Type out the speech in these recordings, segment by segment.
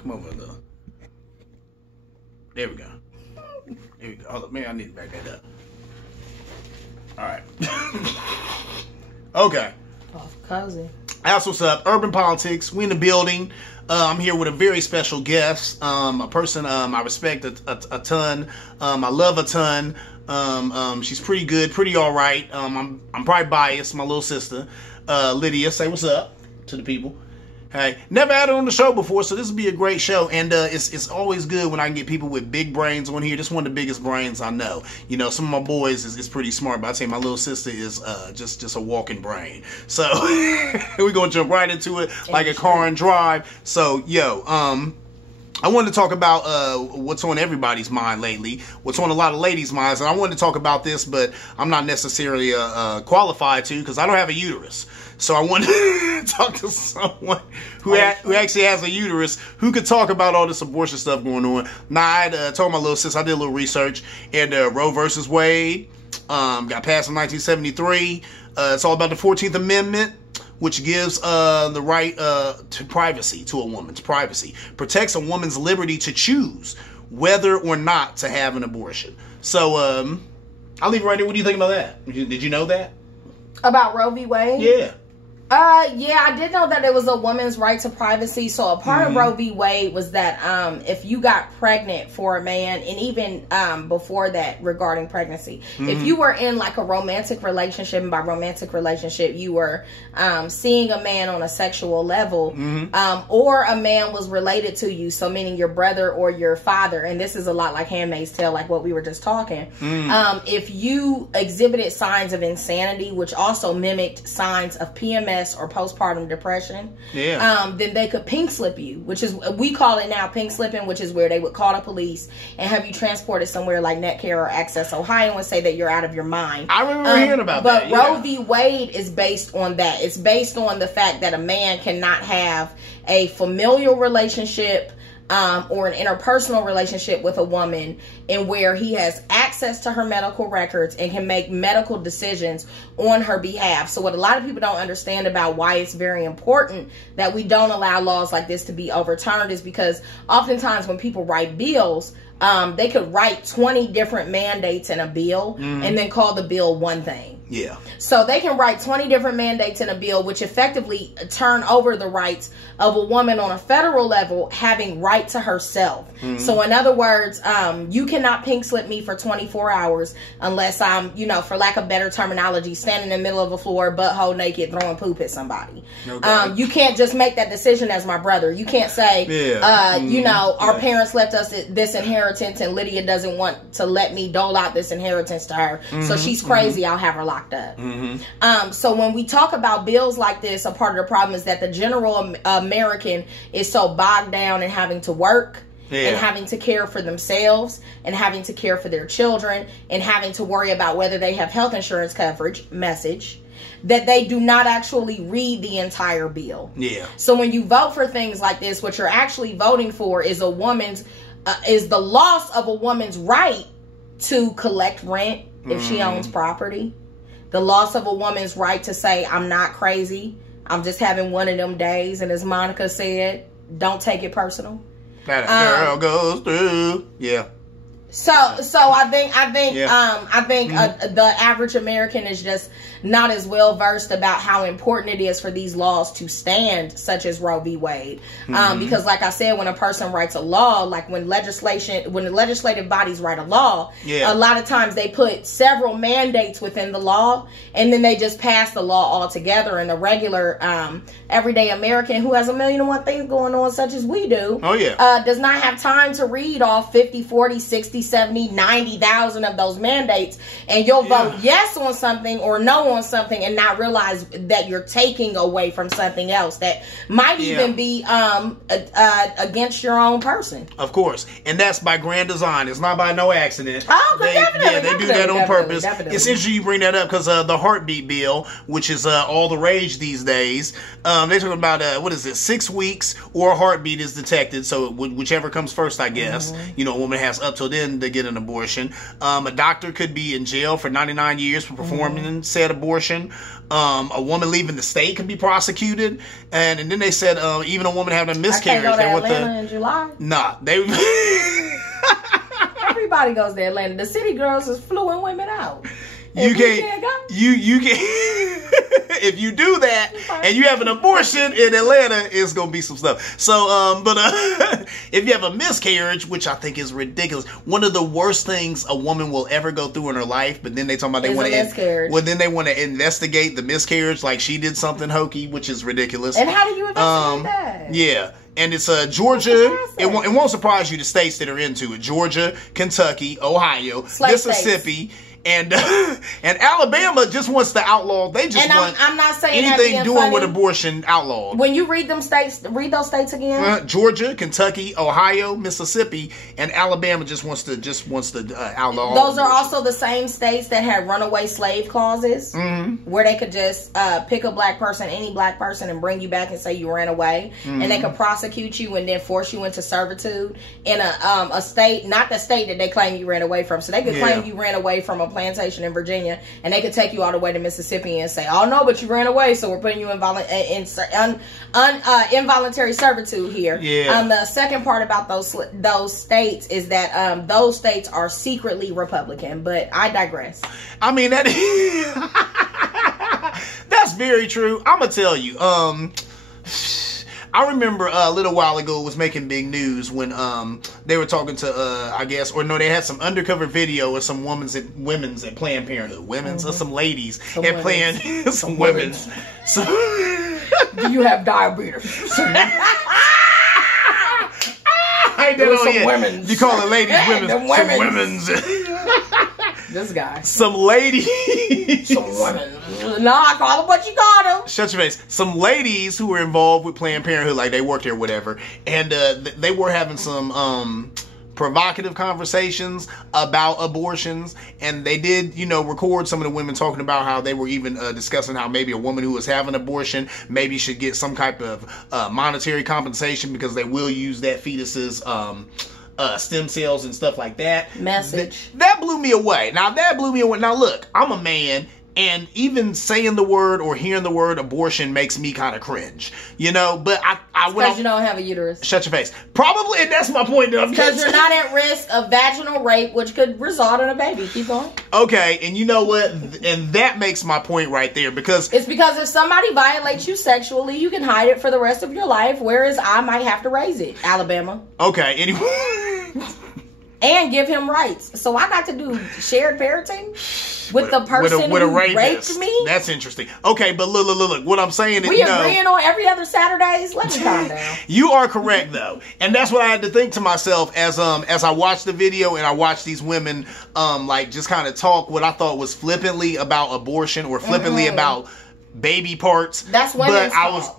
Come over a little. There we go. There we go. Hold up, man, I need to back that up. All right. Okay. Oh, cozy. That's what's up. Urban Politics. We in the building. I'm here with a very special guest. A person I respect a ton. I love a ton. She's pretty good, pretty all right. I'm probably biased. My little sister, Lydia. Say what's up to the people. Hey, never had her on the show before, so this will be a great show. And it's always good when I can get people with big brains on here. This is one of the biggest brains I know. You know, some of my boys is pretty smart, but I'd say my little sister is just a walking brain. So we're gonna jump right into it like a car and drive. So yo, I wanted to talk about what's on everybody's mind lately, what's on a lot of ladies' minds, and I wanted to talk about this, but I'm not necessarily qualified to because I don't have a uterus. So I wanted to talk to someone who actually has a uterus who could talk about all this abortion stuff going on. Now, I told my little sis, I did a little research, and Roe versus Wade got passed in 1973. It's all about the 14th Amendment, which gives the right to privacy, to a woman's privacy. Protects a woman's liberty to choose whether or not to have an abortion. So I'll leave it right there. What do you think about that? Did you know that? About Roe v. Wade? Yeah. Yeah, I did know that it was a woman's right to privacy. So a part of Roe v. Wade was that if you got pregnant for a man, and even before that regarding pregnancy, if you were in like a romantic relationship, and by romantic relationship you were seeing a man on a sexual level, or a man was related to you, so meaning your brother or your father, and this is a lot like Handmaid's Tale, like what we were just talking, if you exhibited signs of insanity, which also mimicked signs of PMS or postpartum depression, then they could pink slip you, which is, we call it now pink slipping, which is where they would call the police and have you transported somewhere like Netcare or Access Ohio and say that you're out of your mind. I remember hearing about that. But Roe v. Wade is based on that. It's based on the fact that a man cannot have a familial relationship or an interpersonal relationship with a woman in where he has access to her medical records and can make medical decisions on her behalf. So what a lot of people don't understand about why it's very important that we don't allow laws like this to be overturned is because oftentimes when people write bills, they could write 20 different mandates in a bill and then call the bill one thing. Yeah. So they can write 20 different mandates in a bill, which effectively turn over the rights of a woman on a federal level having right to herself. So in other words, you cannot pink slip me for 24 hours unless I'm, you know, for lack of better terminology, standing in the middle of the floor, butthole naked, throwing poop at somebody. Okay. You can't just make that decision as my brother. You can't say, you know, our parents left us this inheritance and Lydia doesn't want to let me dole out this inheritance to her. So she's crazy. I'll have her locked up. So when we talk about bills like this, a part of the problem is that the general American is so bogged down in having to work and having to care for themselves and having to care for their children and having to worry about whether they have health insurance coverage, that they do not actually read the entire bill. So when you vote for things like this, what you're actually voting for is is the loss of a woman's right to collect rent if she owns property. The loss of a woman's right to say, I'm not crazy, I'm just having one of them days. And as Monica said, don't take it personal. That girl goes through. So I think the average American is just not as well versed about how important it is for these laws to stand, such as Roe v. Wade. Because like I said, when a person writes a law, like when the legislative bodies write a law, a lot of times they put several mandates within the law and then they just pass the law altogether. And the regular everyday American who has a million and one things going on, such as we do, does not have time to read all 50, 40, 60, 70, 90,000 of those mandates, and you'll vote yes on something or no on something and not realize that you're taking away from something else that might even be against your own person. Of course. And that's by grand design. It's not by no accident. Oh, definitely. They do that on purpose. It's interesting you bring that up because the heartbeat bill, which is all the rage these days, they're talking about, 6 weeks or a heartbeat is detected. So whichever comes first, I guess. You know, a woman has up till then to get an abortion. A doctor could be in jail for 99 years for performing said abortion. abortion. A woman leaving the state can be prosecuted, and then they said even a woman having a miscarriage. I can't go to Atlanta in July. Nah, they. Everybody goes to Atlanta. The city girls is fluing women out. You can't go. You can. If you do that and you have an abortion in Atlanta, it's gonna be some stuff. So, if you have a miscarriage, which I think is ridiculous, one of the worst things a woman will ever go through in her life. But then they talk about they want to. Well, then they want to investigate the miscarriage, like she did something hokey, which is ridiculous. And how do you investigate that? Yeah. And it's Georgia. It won't surprise you the states that are into it: Georgia, Kentucky, Ohio, Mississippi. States. And Alabama just wants to outlaw. They just want I'm not saying anything doing funny. With abortion outlawed. When you read them states, read those states again. Georgia, Kentucky, Ohio, Mississippi, and Alabama just wants to outlaw. Those are also the same states that had runaway slave clauses, where they could just pick a black person, any black person, and bring you back and say you ran away, and they could prosecute you and then force you into servitude in a state, not the state that they claim you ran away from. So they could claim you ran away from a plantation in Virginia, and they could take you all the way to Mississippi and say, "Oh no, but you ran away, so we're putting you in involuntary servitude here." Yeah. The second part about those states is that those states are secretly Republican, but I digress. I mean that's very true. I'm gonna tell you. I remember a little while ago it was making big news when they were talking to they had some undercover video of some women's at Planned Parenthood, or some ladies at Planned some women's. So, do you have diabetes? I ain't that on yet. Women's. You call it ladies, women's. This guy. Some ladies. Some women. No, I call them what you call them. Shut your face. Some ladies who were involved with Planned Parenthood, like they worked there, whatever, and they were having some provocative conversations about abortions, and they did, record some of the women talking about how they were even discussing how maybe a woman who was having an abortion maybe should get some type of monetary compensation because they will use that fetus's stem cells and stuff like that. Message. That blew me away. Now, look, I'm a man, and even saying the word or hearing the word abortion makes me kind of cringe, but because you don't have a uterus. Shut your face. Probably, and that's my point. Because you're not at risk of vaginal rape, which could result in a baby. Keep going. Okay, and you know what? And that makes my point right there, because it's because if somebody violates you sexually, you can hide it for the rest of your life, whereas I might have to raise it. Alabama. Okay, anyway. And give him rights. So I got to do shared parenting with the person who raped me? That's interesting. Okay, but look. What I'm saying is, we agreeing on every other Saturdays? Let me calm down. You are correct, though. And that's what I had to think to myself as I watched the video and I watched these women just kind of talk what I thought was flippantly about abortion or flippantly about baby parts. That's women's talk.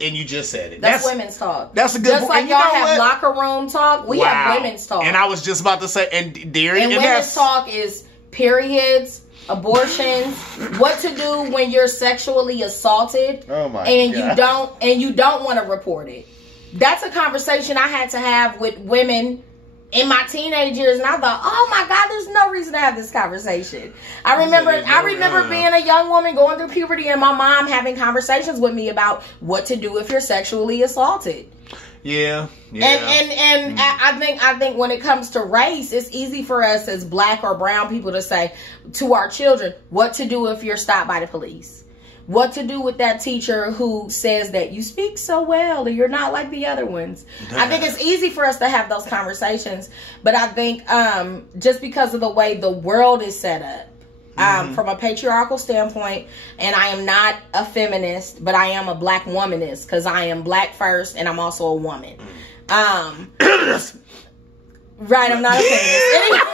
And you just said it. That's women's talk. That's a good point. Just like y'all have locker room talk, we have women's talk. And I was just about to say, and women's talk is periods, abortions, what to do when you're sexually assaulted, and you don't want to report it. That's a conversation I had to have with women in my teenage years, and I thought, oh my God, there's no reason to have this conversation. I remember being a young woman going through puberty and my mom having conversations with me about what to do if you're sexually assaulted. Yeah. And I think when it comes to race, it's easy for us as black or brown people to say to our children what to do if you're stopped by the police. What to do with that teacher who says that you speak so well and you're not like the other ones. I think it's easy for us to have those conversations, but I think just because of the way the world is set up, from a patriarchal standpoint, and I am not a feminist, but I am a black womanist because I am black first and I'm also a woman. Right, I'm not a feminist.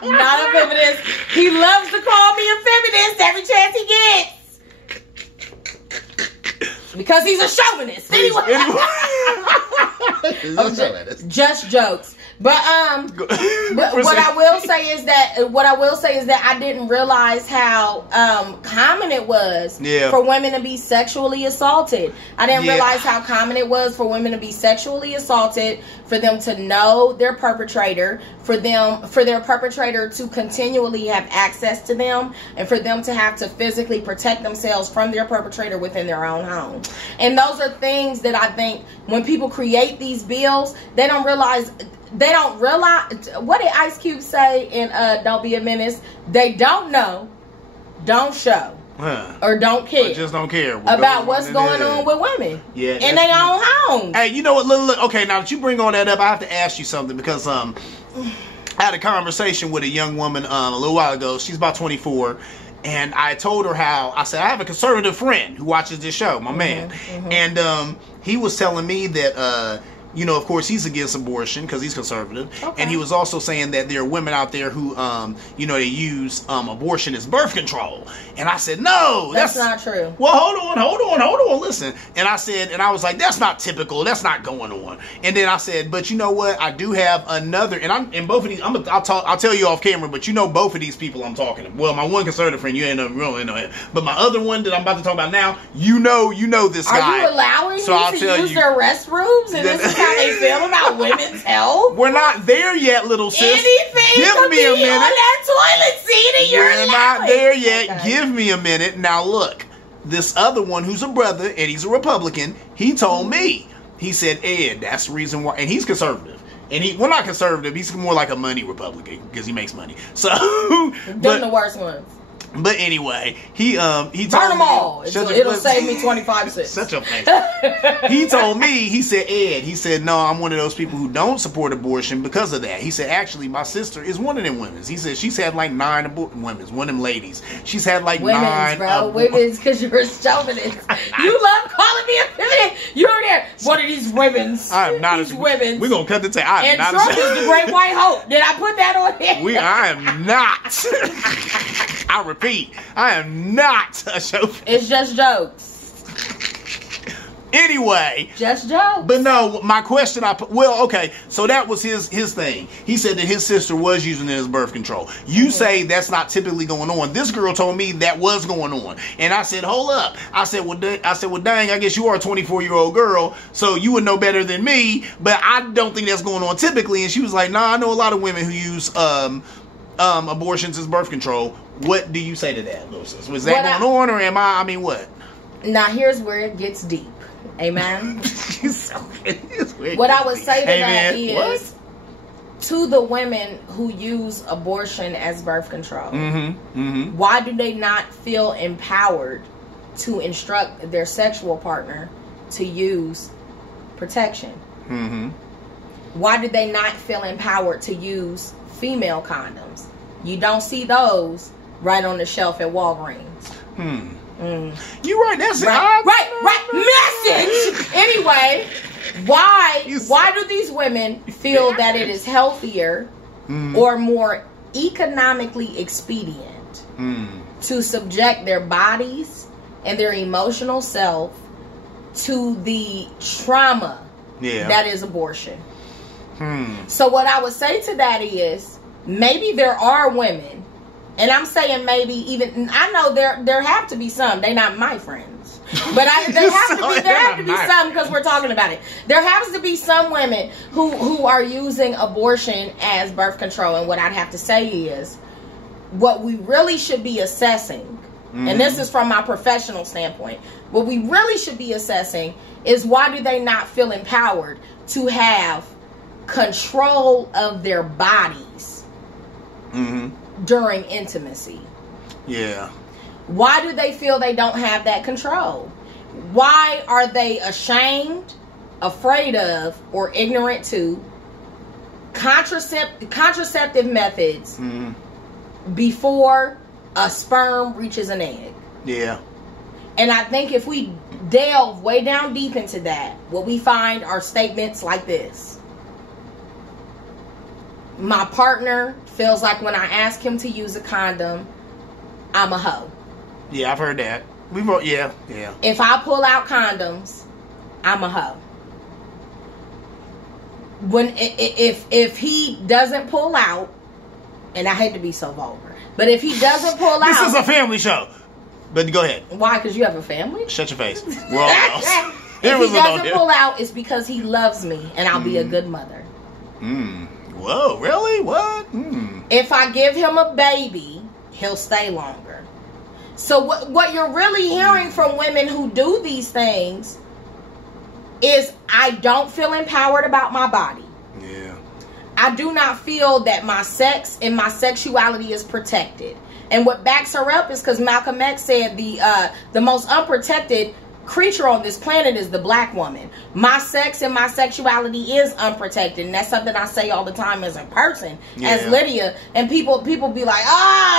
I'm not a feminist. He loves to call me a feminist every chance he gets. Because he's a chauvinist. Anyway. Just jokes. But what I will say is that I didn't realize how common it was for women to be sexually assaulted. I didn't realize how common it was for women to be sexually assaulted, for them to know their perpetrator, for their perpetrator to continually have access to them, and for them to have to physically protect themselves from their perpetrator within their own home. And those are things that I think when people create these bills, they don't realize. What did Ice Cube say in Don't Be a Menace? They don't know, don't show, or don't care. Or just don't care about what's going on with women in their own homes. Hey, you know what? Look, okay, now that you bring on that up, I have to ask you something, because I had a conversation with a young woman a little while ago. She's about 24. And I told her how, I said, I have a conservative friend who watches this show, my man. And he was telling me that, you know, of course, he's against abortion because he's conservative. And he was also saying that there are women out there who, you know, they use abortion as birth control. And I said, no, that's not true. Well, hold on, listen. And I said, and I was like, that's not typical. That's not going on. And then I said, but you know what? I do have another, and both of these, I'll tell you off camera, but you know both of these people I'm talking to. Well, my one conservative friend, you ain't really know him. But my other one that I'm about to talk about now, you know this guy. Are you allowing me to use their restrooms? And this is how they feel about women's health? We're not there yet, little sis. Anything Give me a minute. On that toilet seat and you're We're not there yet. Okay. Give me a minute. Now look, this other one who's a brother and he's a Republican, he told me, he said, Ed, that's the reason why, and he's conservative. And well, not conservative, he's more like a money Republican because he makes money. So, they're the worst ones. But anyway, he told me, burn them all. It'll save me 25 cents. Such a face. He told me, he said, Ed, he said, no, I'm one of those people who don't support abortion because of that. He said, actually, my sister is one of them women. He said she's had like 9 women's, one of them ladies. She's had like women's, 9. Bro, women's, because you're a chauvinist. You love calling me a feminist. You're there. One of these women's. I am not these women's. We're going to cut the tape. I am and not Trump is the great white hope. Did I put that on there? I am not. I repeat, I am not a chauvinist. It's just jokes. Anyway. Just jokes. But no, my question, okay, so that was his thing. He said that his sister was using it as birth control. You say that's not typically going on. This girl told me that was going on. And I said, hold up. I said, well, dang, I guess you are a 24-year-old girl, so you would know better than me, but I don't think that's going on typically. And she was like, nah, I know a lot of women who use abortions as birth control. What do you say to that, little sis? Was that going on, or am I mean, what? Now, here's where it gets deep. Amen? What I would say to that is, to the women who use abortion as birth control, why do they not feel empowered to instruct their sexual partner to use protection? Why do they not feel empowered to use female condoms? You don't see those right on the shelf at Walgreens. You're right. That's right. Message. Anyway, why do these women feel that it is healthier or more economically expedient to subject their bodies and their emotional self to the trauma that is abortion? So what I would say to that is, maybe there are women, and I'm saying maybe even, I know there have to be some, they not my friends, but there have to be some, because we're talking about it. There has to be some women who are using abortion as birth control. And what I'd have to say is, what we really should be assessing, and this is from my professional standpoint, what we really should be assessing is, why do they not feel empowered to have control of their bodies during intimacy? Why do they feel they don't have that control? Why are they ashamed, afraid of, or ignorant to contraceptive methods before a sperm reaches an egg? And I think if we delve way down deep into that, what we find are statements like this: my partner feels like when I ask him to use a condom, I'm a hoe. Yeah, I've heard that. We've heard, yeah. If I pull out condoms, I'm a hoe. if he doesn't pull out, and I hate to be so vulgar, but if he doesn't pull out, this is a family show. But go ahead. Why? Because you have a family? Shut your face. We're all adults. If he doesn't pull out, it's because he loves me, and I'll be a good mother. Whoa, really? What? If I give him a baby, he'll stay longer. So what you're really hearing from women who do these things is, I don't feel empowered about my body. Yeah. I do not feel that my sex and my sexuality is protected. And what backs her up is because Malcolm X said the most unprotected creature on this planet is the black woman. My sex and my sexuality is unprotected, and that's something I say all the time as a person, as Lydia. And people be like,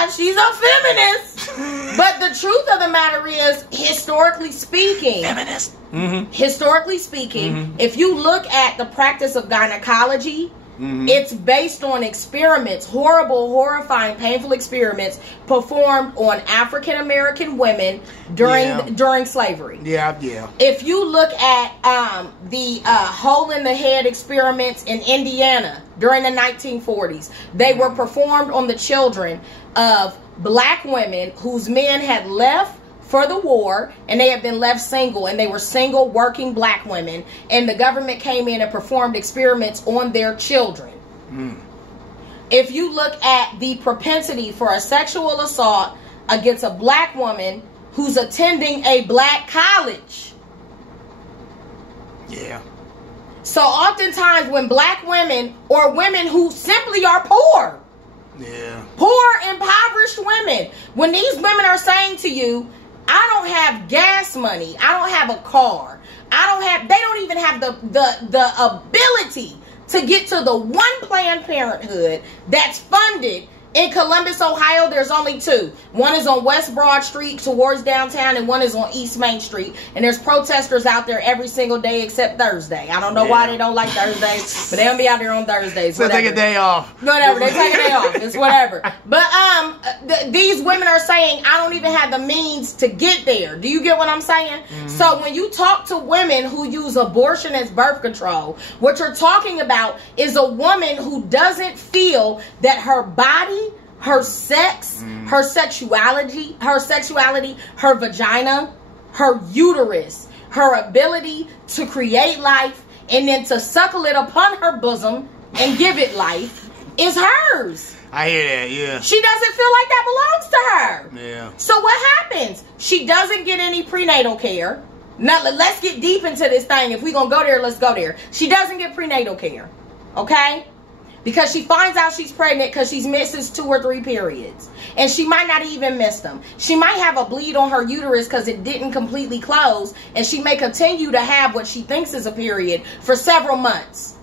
she's a feminist. But the truth of the matter is, historically speaking, feminist. Historically speaking, if you look at the practice of gynecology, it's based on experiments, horrible, horrifying, painful experiments performed on African American women during slavery. Yeah. If you look at the hole in the head experiments in Indiana during the 1940s, they were performed on the children of black women whose men had left for the war, and they had been left single, and they were single working black women, and the government came in and performed experiments on their children. If you look at the propensity for a sexual assault against a black woman who's attending a black college. Yeah. So oftentimes when black women, or women who simply are poor, poor, impoverished women, when these women are saying to you, I don't have gas money, I don't have a car, they don't even have the ability to get to the one Planned Parenthood that's funded. In Columbus, Ohio, there's only two. One is on West Broad Street towards downtown, and one is on East Main Street. And there's protesters out there every single day except Thursday. I don't know why they don't like Thursdays, but they don't be out there on Thursdays. So take a day off. Whatever, they take a day off. It's whatever. But these women are saying, I don't even have the means to get there. Do you get what I'm saying? So when you talk to women who use abortion as birth control, what you're talking about is a woman who doesn't feel that her body, her sex, her sexuality, her vagina, her uterus, her ability to create life and then to suckle it upon her bosom and give it life is hers. I hear that, yeah. She doesn't feel like that belongs to her. Yeah. So what happens? She doesn't get any prenatal care. Now, let's get deep into this thing. If we're going to go there, let's go there. She doesn't get prenatal care. Okay? Because she finds out she's pregnant because she misses 2 or 3 periods. And she might not even miss them. She might have a bleed on her uterus because it didn't completely close. And she may continue to have what she thinks is a period for several months.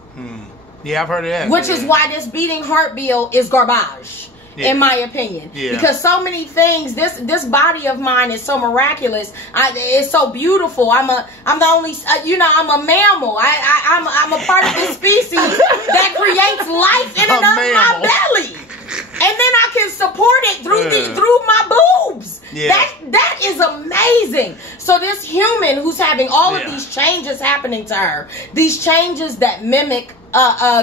Yeah, I've heard of that. Which is why this beating heart bill is garbage. In my opinion, because so many things, this body of mine is so miraculous. It's so beautiful. I'm the only, I'm a mammal. I'm a part of this species that creates life in and of my belly, and then I can support it through my boobs. That is amazing. So this human who's having all of these changes happening to her, these changes that mimic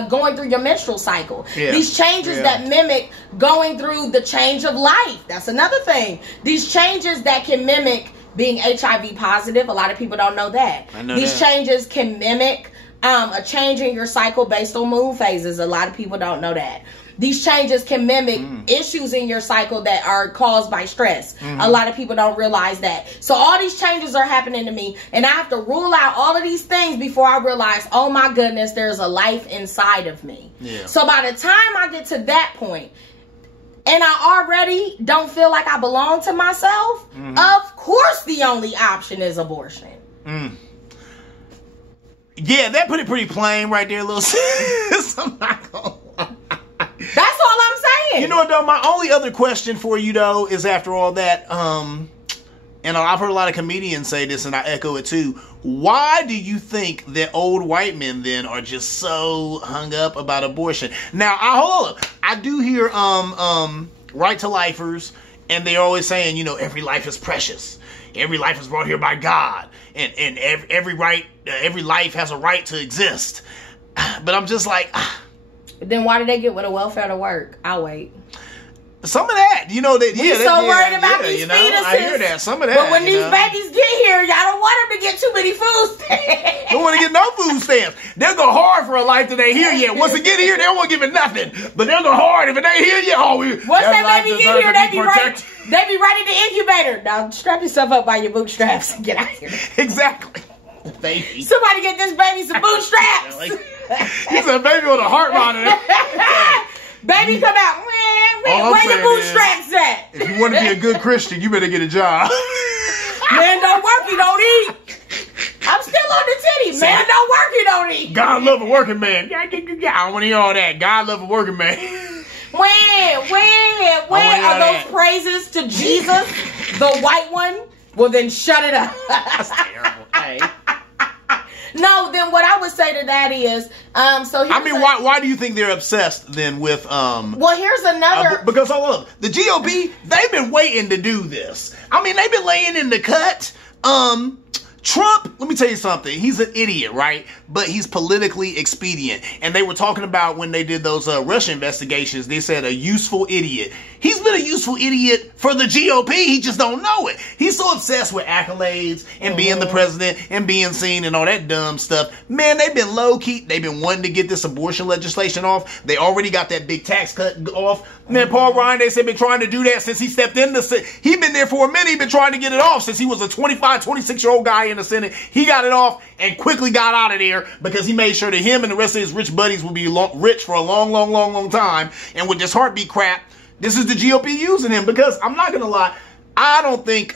going through your menstrual cycle, these changes that mimic going through the change of life. That's another thing. These changes that can mimic being HIV positive. A lot of people don't know that. These changes can mimic a change in your cycle based on moon phases. A lot of people don't know that. These changes can mimic issues in your cycle that are caused by stress. A lot of people don't realize that. So all these changes are happening to me, and I have to rule out all of these things before I realize, oh my goodness, there's a life inside of me. So by the time I get to that point, and I already don't feel like I belong to myself, of course the only option is abortion. Yeah, that put it pretty plain right there, little sis. I'm not gonna lie. That's all I'm saying. You know what, though? My only other question for you, though, is after all that, and I've heard a lot of comedians say this, and I echo it too. Why do you think that old white men then are just so hung up about abortion? Now, I do hear right to lifers, and they're always saying, every life is precious. Every life is brought here by God, and every life has a right to exist. But I'm just like... Then why did they get with a welfare to work? I'll wait. Some of that, you know, that We're so worried about these fetuses. I hear that. Some of that. But when these babies get here, y'all don't want them to get too many food stamps. Don't want to get no food stamps. They'll go hard for a life that ain't here yet. Once they get here, they don't want to give it nothing. But they'll go hard if it ain't here yet. Once that baby get here, they be right in the incubator. Now strap yourself up by your bootstraps and get out here. Exactly. Baby. Somebody get this baby some bootstraps. He's a baby with a heart monitor. Baby, come out. Where your bootstraps at? If you want to be a good Christian, you better get a job. Man, don't work, you don't eat. I'm still on the titty. Man, don't work, you don't eat. God love a working man. I don't want to hear all that. God love a working man. When are those praises to Jesus, the white one? Well, then shut it up. That's terrible. Hey. No, then what I would say to that is, why do you think they're obsessed then with Well, here's another because look, the GOP, they've been waiting to do this. I mean, they've been laying in the cut. Trump, let me tell you something. He's an idiot, right? But he's politically expedient. And they were talking about when they did those Russia investigations, they said a useful idiot. He's been a useful idiot for the GOP. He just don't know it. He's so obsessed with accolades and being the president and being seen and all that dumb stuff. Man, they've been low-key. They've been wanting to get this abortion legislation off. They already got that big tax cut off. Man, Paul Ryan, they said, been trying to do that since he stepped in the Senate. He's been there for a minute. He's been trying to get it off since he was a 25, 26-year-old guy in the Senate. He got it off and quickly got out of there because he made sure that him and the rest of his rich buddies would be rich for a long time. And with this heartbeat crap, this is the GOP using him because I'm not going to lie. I don't think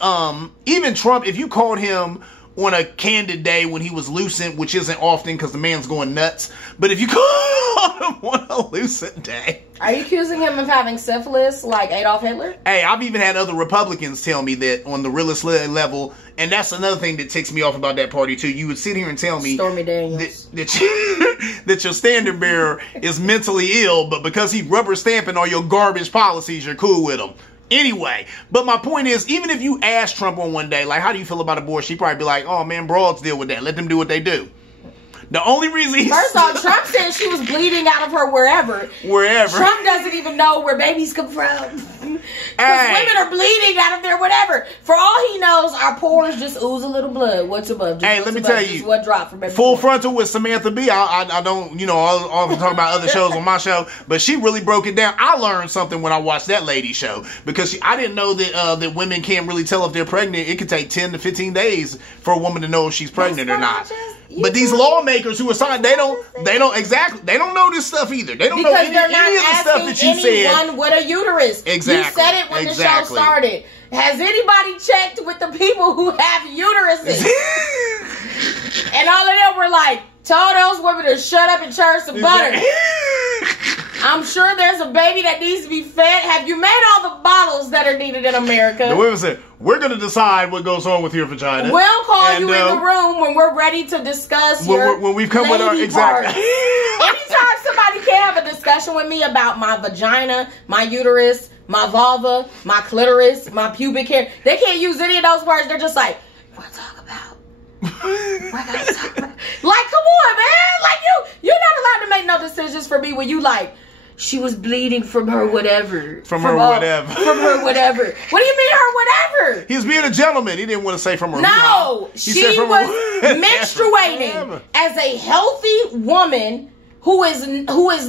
even Trump, if you called him on a candid day when he was lucid, which isn't often because the man's going nuts, but if you called him on a lucid day. Are you accusing him of having syphilis like Adolf Hitler? Hey, I've even had other Republicans tell me that on the realist level, and that's another thing that ticks me off about that party too. You would sit here and tell me Stormy Daniels. that your standard bearer is mentally ill, but because he's rubber stamping all your garbage policies, you're cool with him. Anyway, but my point is, even if you ask Trump on one day, like, how do you feel about abortion? He'd probably be like, oh man, broads deal with that. Let them do what they do. The only reason First off, Trump said she was bleeding out of her wherever. Trump doesn't even know where babies come from. Because women are bleeding out of their whatever. For all he knows, our pores just ooze a little blood. What's above? Let me tell you. What drop from every Full Frontal with Samantha Bee. I don't, I'll often talk about other shows on my show, but she really broke it down. I learned something when I watched that lady show because I didn't know that women can't really tell if they're pregnant. It could take 10 to 15 days for a woman to know if she's pregnant or not. But these lawmakers who are signed, they don't know this stuff either. They don't know any of the stuff that you said. Anyone with a uterus. Exactly. You said it when the show started. Has anybody checked with the people who have uteruses? And all of them were like, told those women to shut up and churn some butter. I'm sure there's a baby that needs to be fed. Have you made all the bottles that are needed in America? The women said, we're going to decide what goes on with your vagina. We'll call you in the room when we're ready to discuss when we've come with our exactly. Anytime somebody can have a discussion with me about my vagina, my uterus, my vulva, my clitoris, my pubic hair, they can't use any of those words. They're just like, what talk about? What gotta talk about? Like, come on, man. Like, you're not allowed to make no decisions for me when you like, she was bleeding from her whatever. From her whatever. From her whatever. What do you mean her whatever? He was being a gentleman. He didn't want to say from her. No. She was menstruating as a healthy woman who is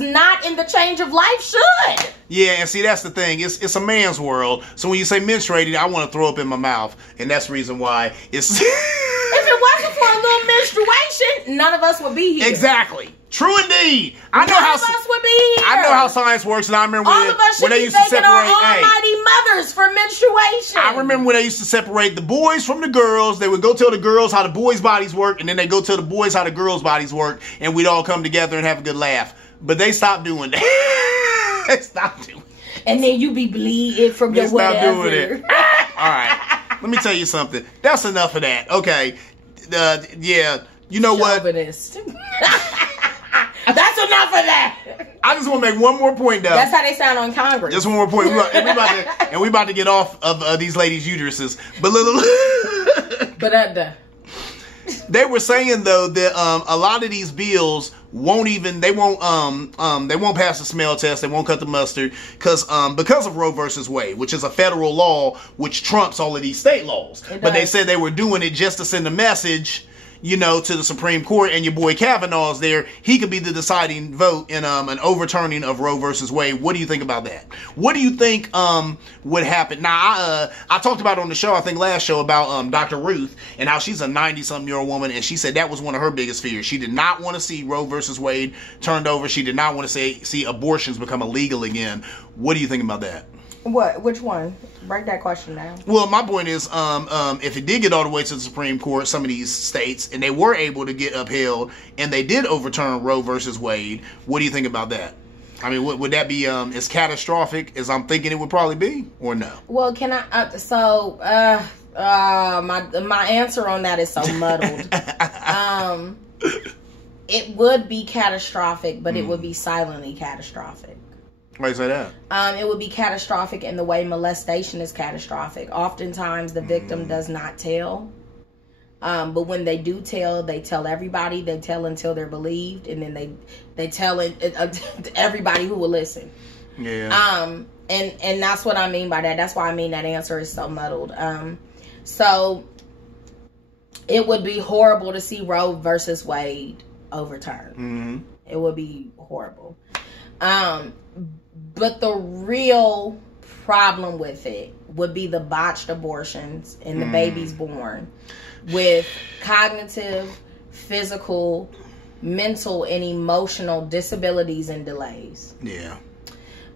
not in the change of life should. Yeah, and see, that's the thing. It's a man's world. So when you say menstruating, I want to throw up in my mouth. And that's the reason why it's... If it wasn't for a little menstruation, none of us would be here. Exactly. True indeed. None of us would be here. I know how science works, and I remember all of us should be thanking our almighty mothers for menstruation. I remember when they used to separate the boys from the girls. They would go tell the girls how the boys' bodies work, and then they go tell the boys how the girls' bodies work, and we'd all come together and have a good laugh. But they stopped doing that. They stopped doing it. And then you be bleeding from the whatever. Stop doing it. All right. Let me tell you something. That's enough of that. Okay. Yeah. You know Chauvinist. That's enough of that. I just want to make one more point, though. That's how they sound on Congress. Just one more point. We about to get off of these ladies' uteruses. But They were saying though that a lot of these bills won't pass the smell test. They won't cut the mustard because of Roe versus Wade, which is a federal law which trumps all of these state laws. But they said they were doing it just to send a message, you know, to the Supreme Court, and your boy Kavanaugh's there. He could be the deciding vote in an overturning of Roe versus Wade. What do you think about that? What do you think would happen? Now, I talked about on the show, I think last show, about Dr. Ruth and how she's a 90-something-year-old woman, and she said that was one of her biggest fears. She did not want to see Roe versus Wade turned over. She did not want to see abortions become illegal again. What do you think about that? What? Which one? Break that question down. Well, my point is, if it did get all the way to the Supreme Court, some of these states, and they were able to get upheld, and they did overturn Roe versus Wade, what do you think about that? I mean, would that be as catastrophic as I'm thinking it would probably be, or no? Well, can I? My answer on that is so muddled. It would be catastrophic, but it would be silently catastrophic. Why do you say that? It would be catastrophic in the way molestation is catastrophic. Oftentimes, the victim does not tell. But when they do tell, they tell everybody. They tell until they're believed. And then they tell everybody who will listen. Yeah. And that's what I mean by that. That's why I mean that answer is so muddled. So it would be horrible to see Roe versus Wade overturned. Mm-hmm. It would be horrible. But the real problem with it would be the botched abortions and the babies born with cognitive, physical, mental, and emotional disabilities and delays. Yeah.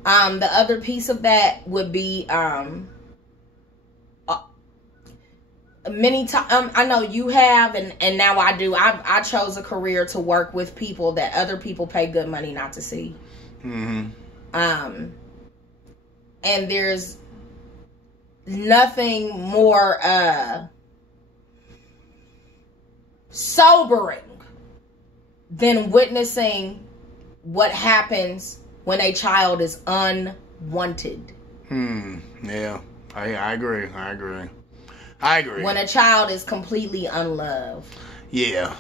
The other piece of that would be many times, I know you have, and now I do. I chose a career to work with people that other people pay good money not to see. Mm-hmm. And there's nothing more sobering than witnessing what happens when a child is unwanted. Yeah, I agree. When a child is completely unloved. Yeah.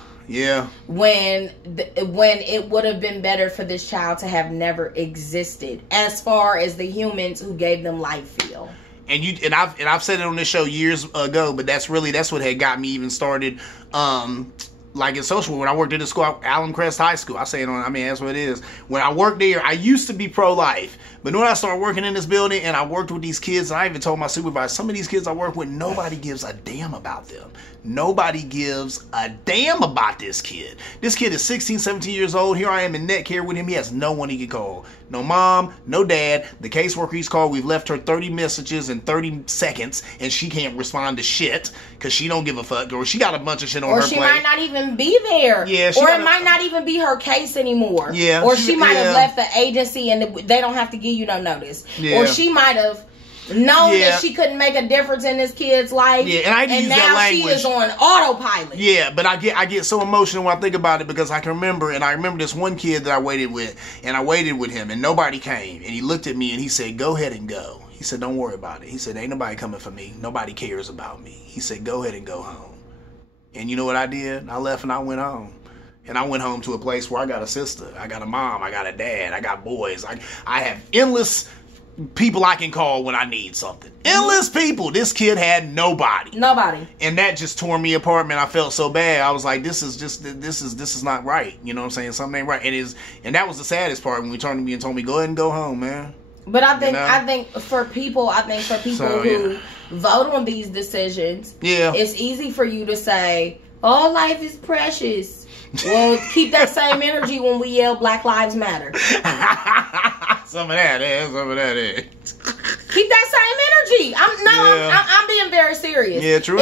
When it would have been better for this child to have never existed, as far as the humans who gave them life feel. And I've said it on this show years ago, but that's what had got me even started. Like in social work, when I worked at the school, Allen Crest High School, that's what it is. When I worked there, I used to be pro-life. But when I started working in this building and I worked with these kids, and I even told my supervisor, some of these kids I work with, nobody gives a damn about them. Nobody gives a damn about this kid. This kid is 16, 17 years old. Here I am in net care with him. He has no one he can call. No mom, no dad. The caseworker he's called, we've left her 30 messages in 30 seconds, and she can't respond to shit because she don't give a fuck, or she got a bunch of shit on her plate. Or she might not even be there. Yeah, or it might not even be her case anymore. Yeah. Or she might have left the agency and they don't have to give you no notice. Yeah. Or she might have known that she couldn't make a difference in this kid's life. Yeah, and I use that language. Now she is on autopilot. Yeah, but I get so emotional when I think about it because I remember this one kid that I waited with, and I waited with him, and nobody came, and he looked at me and he said, "Go ahead and go." He said, "Don't worry about it." He said, "Ain't nobody coming for me. Nobody cares about me." He said, "Go ahead and go home." And you know what I did? I left and I went home. And I went home to a place where I got a sister, I got a mom, I got a dad, I got boys. I have endless people I can call when I need something. Endless people. This kid had nobody. And that just tore me apart, man. I felt so bad. I was like, this is not right. You know what I'm saying? Something ain't right. And that was the saddest part when he turned to me and told me, "Go ahead and go home, man." But I think for people who vote on these decisions, it's easy for you to say, "Oh, life is precious." Well, keep that same energy when we yell Black Lives Matter. Some of that is. Keep that same energy. I'm being very serious. Yeah, true.